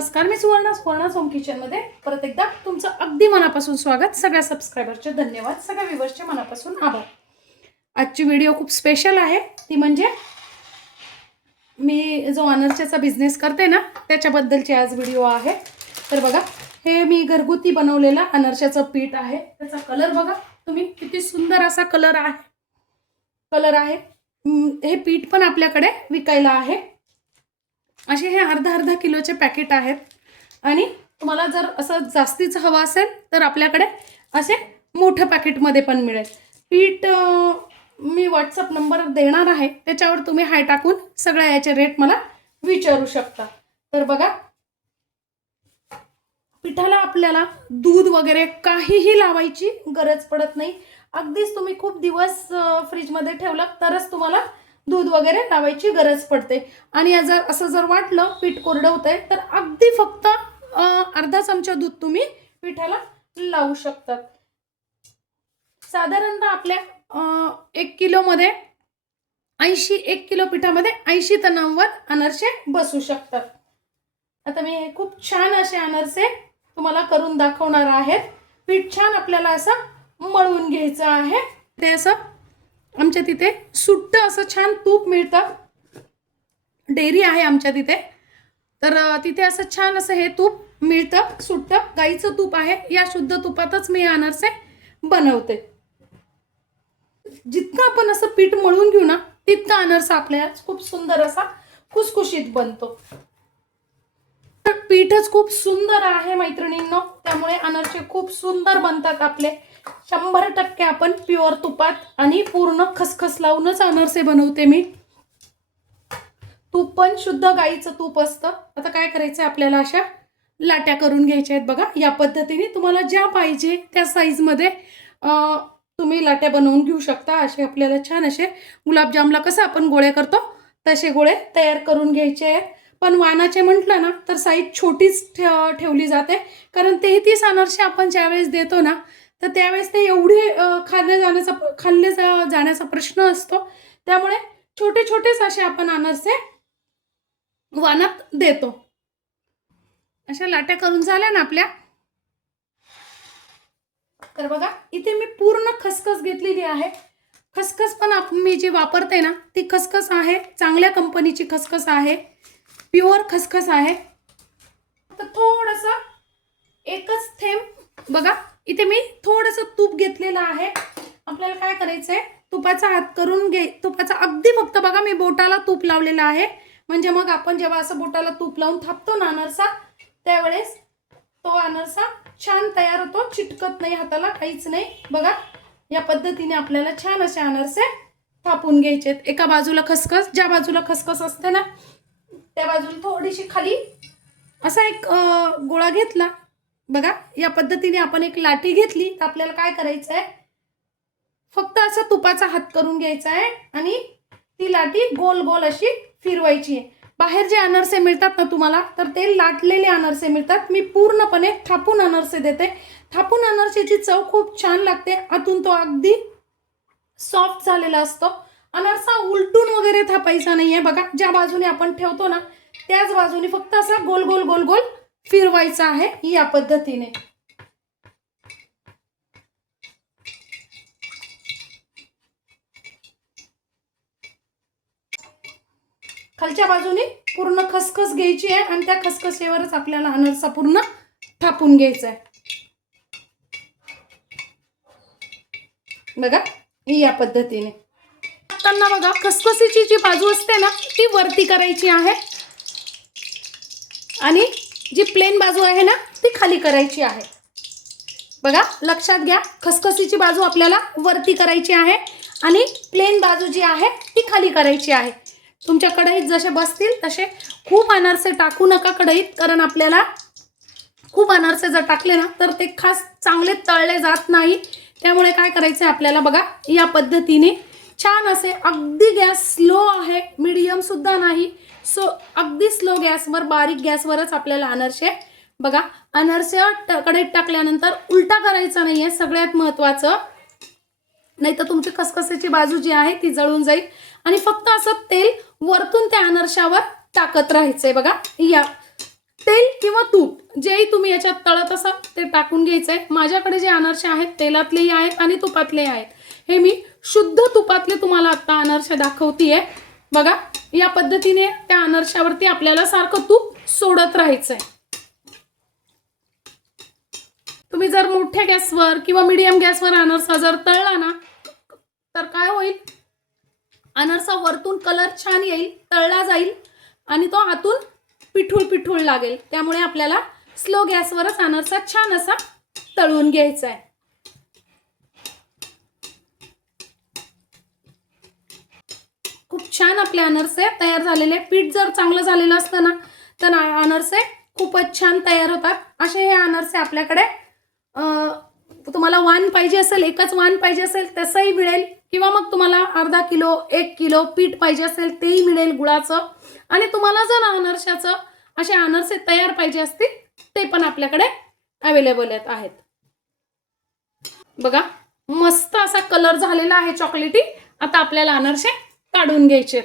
नमस्कार, मी सुवर्णा होम किचनमध्ये परत एकदा तुमचं अगदी मनापासून स्वागत. सगळ्या सबस्क्रायबरचे धन्यवाद, सगळ्या व्ह्यूअर्सचे मनापासून आभार. आजची व्हिडिओ खूप स्पेशल आहे. ती म्हणजे मी जो अनारशाचा बिझनेस करते ना त्याच्याबद्दलची आज व्हिडिओ आहे. तर बघा, हे मी घरगुती बनवलेला अनारशाचं पीठ आहे. त्याचा कलर बघा तुम्ही, किती सुंदर असा कलर आहे. हे पीठ पण आपल्याकडे विकायला आहे. असे हे अर्धा किलोचे पॅकेट आहेत. आणि तुम्हाला जर असं जास्तीचं हवं असेल तर आपल्याकडे असे मोठ्या पॅकेटमध्ये पण मिळेल. पीठ मी व्हॉट्सअप नंबर देणार आहे, त्याच्यावर तुम्ही हाय टाकून सगळ्या याचे रेट मला विचारू शकता. तर बघा, पिठाला आपल्याला दूध वगैरे काहीही लावायची गरज पडत नाही. अगदीच तुम्ही खूप दिवस फ्रीजमध्ये ठेवलं तरच तुम्हाला दूध वगैरे लावायची गरज पडते. आणि असं जर वाटलं पीठ कोरडं होतंय तर अगदी फक्त अर्धा चमचा दूध तुम्ही पिठाला लावू शकतात. साधारणतः आपल्या 1 किलोमध्ये 1 किलो पिठामध्ये 80 ते 90 अनारसे बसू शकतात. आता मी खूप छान असे अनारसे तुम्हाला करून दाखवणार आहेत. पीठ छान आपल्याला असं मळून घ्यायचं आहे. ते असं आमच्या तिथे सुट्ट असं छान तूप मिळतं. डेअरी आहे आमच्या तिथे, तर तिथे असं छान असं हे तूप मिळतं. सुट्ट गाईचं तूप आहे. या शुद्ध तुपातच मी अनारसे बनवते. जितकं आपण असं पीठ मळून घेऊ ना तितका अनारसा आपल्याला खूप सुंदर असा खुसखुशीत बनतो. तर पीठच खूप सुंदर आहे मैत्रिणींनो, त्यामुळे अनारसे खूप सुंदर बनतात आपले. 100% आपण प्युअर तुपात आणि पूर्ण खसखस लावूनच अनारसे बनवते मी. तूप पण शुद्ध गाईचं तूप असतं. आता काय करायचं, आपल्याला अशा लाट्या करून घ्यायच्या आहेत. बघा, या पद्धतीने तुम्हाला ज्या पाहिजे त्या साईजमध्ये तुम्ही लाट्या बनवून घेऊ शकता. असे आपल्याला छान असे गुलाबजामला कसं आपण गोळे करतो तसे गोळे तयार करून घ्यायचे आहेत. पण वाणाचे म्हटलं ना तर साईज छोटीच ठेवली जाते, कारण 33 अनारसे आपण ज्यावेळेस देतो ना तर त्यावेळेस ते एवढे खाल्ले जाण्याचा प्रश्न असतो. त्यामुळे छोटे छोटेच असे आपण अनारसे वाणात देतो. अशा लाट्या करून झाल्या ना आपल्या, तर बघा इथे मी पूर्ण खसखस घेतलेली आहे. खसखस पण मी जी वापरते ना ती खसखस आहे चांगल्या कंपनीची खसखस आहे, प्युअर खसखस आहे. तर थोडंसं एकच थेंब बघा, इथे मी थोडंसं तूप घेतलेलं आहे. आपल्याला काय करायचंय, तुपाचा हात करून तुपाचा अगदी फक्त बघा मी बोटाला तूप लावलेलं आहे. म्हणजे मग आपण जेव्हा असं बोटाला तूप लावून थापतो ना अनारसा, त्यावेळेस तो अनारसा छान तयार होतो, चिटकत नाही हाताला, काहीच नाही. बघा, या पद्धतीने आपल्याला छान असे अनारसे थापून घ्यायचे. एका बाजूला खसखस, ज्या बाजूला खसखस असते ना त्या बाजूला थोडीशी खाली असा एक गोळा घेतला. बघा, या पद्धतीने आपण एक लाटी घेतली तर आपल्याला काय करायचं आहे, फक्त असं तुपाचा हात करून घ्यायचा आहे आणि ती लाटी गोल गोल अशी फिरवायची आहे. बाहेर जे अनारसे मिळतात ना तुम्हाला, तर ते लाटलेले अनारसे मिळतात. मी पूर्णपणे थापून अनारसे देते. थापून अनारसेची चव खूप छान लागते. आतून तो अगदी सॉफ्ट झालेला असतो. अनारसा उलटून वगैरे थापायचा नाहीये. बघा, ज्या बाजूने आपण ठेवतो ना त्याच बाजूने फक्त असा गोल गोल गोल गोल फिरवायचा आहे या पद्धतीने. खालच्या बाजूने पूर्ण खसखस घ्यायची आहे आणि त्या खसखसेवरच आपल्याला अनारसा पूर्ण थापून घ्यायचा आहे. बघा, या पद्धतीने थापताना बघा खसखसीची जी बाजू असते ना ती वरती करायची आहे आणि जी प्लेन बाजू आहे ना ती खाली करायची आहे. बघा, लक्षात घ्या, खसखसीची बाजू आपल्याला वरती करायची आहे आणि प्लेन बाजू जी आहे ती खाली करायची आहे. तुमच्या कढईत जसे बसतील तसे. खूप अनारसे टाकू नका कढईत, कारण आपल्याला खूप अनारसे जर टाकले ना तर ते खास चांगले तळले जात नाही. त्यामुळे काय करायचं आहे आपल्याला, बघा या पद्धतीने छान असे, अगदी गॅस स्लो आहे, मीडियम सुद्धा नाही, अगदी स्लो गॅसवर, बारीक गॅसवरच आपल्याला अनारसे, बघा अनारसे कढईत टाकल्यानंतर उलटा करायचा नाहीये, सगळ्यात महत्त्वाचं, नाही तर तुमची खसखसीची बाजू जी आहे ती जळून जाईल. आणि फक्त असं तेल वरतून त्या अनारशावर टाकत राहायचंय. बघा, या तेल किंवा तूप जेही तुम्ही याच्यात तळत असाल ते टाकून घ्यायचं आहे. माझ्याकडे जे अनारसे आहेत तेलातलेही आहेत आणि तुपातलेही आहेत. हे मी शुद्ध तुपातले तुम्हाला आता अनारसे दाखवतीये. बघा, या पद्धतीने त्या अनारशावरती आपल्याला सारखं तूप सोडत राहायचंय. तुम्ही जर मोठ्या गॅसवर किंवा मीडियम गॅसवर अनारसा जर तळला ना तर काय होईल, अनारसा वरतून कलर छान येईल, तळला जाईल आणि तो आतून पिठूळ पिठूळ लागेल. त्यामुळे आपल्याला स्लो गॅसवरच अनारसा छान असा तळून घ्यायचा आहे. खूप छान आपले अनारसे तयार झालेले. पीठ जर चांगलं झालेलं असतं ना तर अनारसे खूपच छान तयार होतात. असे हे अनारसे आपल्याकडे तुम्हाला वाण पाहिजे असेल, एकच वाण पाहिजे असेल तसंही मिळेल, किंवा मग तुम्हाला अर्धा किलो 1 किलो पीठ पाहिजे असेल तेही मिळेल गुळाचं. आणि तुम्हाला जर अनारशाचं असे अनारसे तयार पाहिजे असतील ते पण आपल्याकडे अवेलेबल आहेत. बघा, मस्त असा कलर झालेला आहे चॉकलेटी. आता आपल्याला अनारसे काढून घ्यायचेत.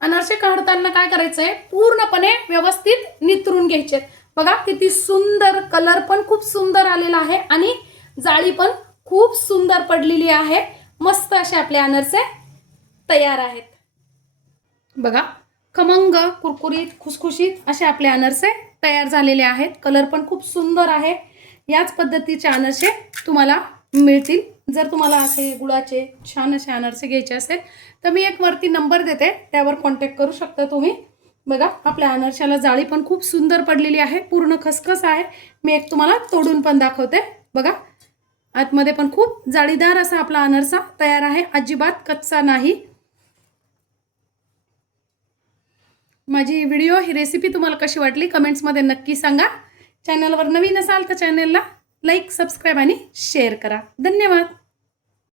अनारसे काढताना काय करायचंय, पूर्णपणे व्यवस्थित नितरून घ्यायचेत. बघा किती सुंदर, कलर पण खूप सुंदर आलेला आहे आणि जाळी पण खूप सुंदर पडलेली आहे. मस्त असे आपले अनारसे तयार आहेत. बघा, खमंग, कुरकुरीत, खुसखुशीत असे आपले अनारसे तयार झालेले आहेत. कलर पण खूप सुंदर आहे. याच पद्धतीचे अनारसे तुम्हाला मिळतील. जर तुम्हाला असे गुळाचे छान असे अनारसे घ्यायचे असेल तर मी एक वरती नंबर देते, त्यावर कॉन्टॅक्ट करू शकता तुम्ही. बघा, आपल्या अनारशाला जाळी पण खूप सुंदर पडलेली आहे, पूर्ण खसखस आहे. मी एक तुम्हाला तोडून पण दाखवते. बघा, आतमध्ये पण खूप जाळीदार असा आपला अनारसा तयार आहे, अजिबात कच्चा नाही. माझी व्हिडिओ ही रेसिपी तुम्हाला कशी वाटली कमेंट्समध्ये नक्की सांगा. चॅनलवर नवीन असाल तर चॅनलला लाईक, सबस्क्राईब आणि शेअर करा. धन्यवाद.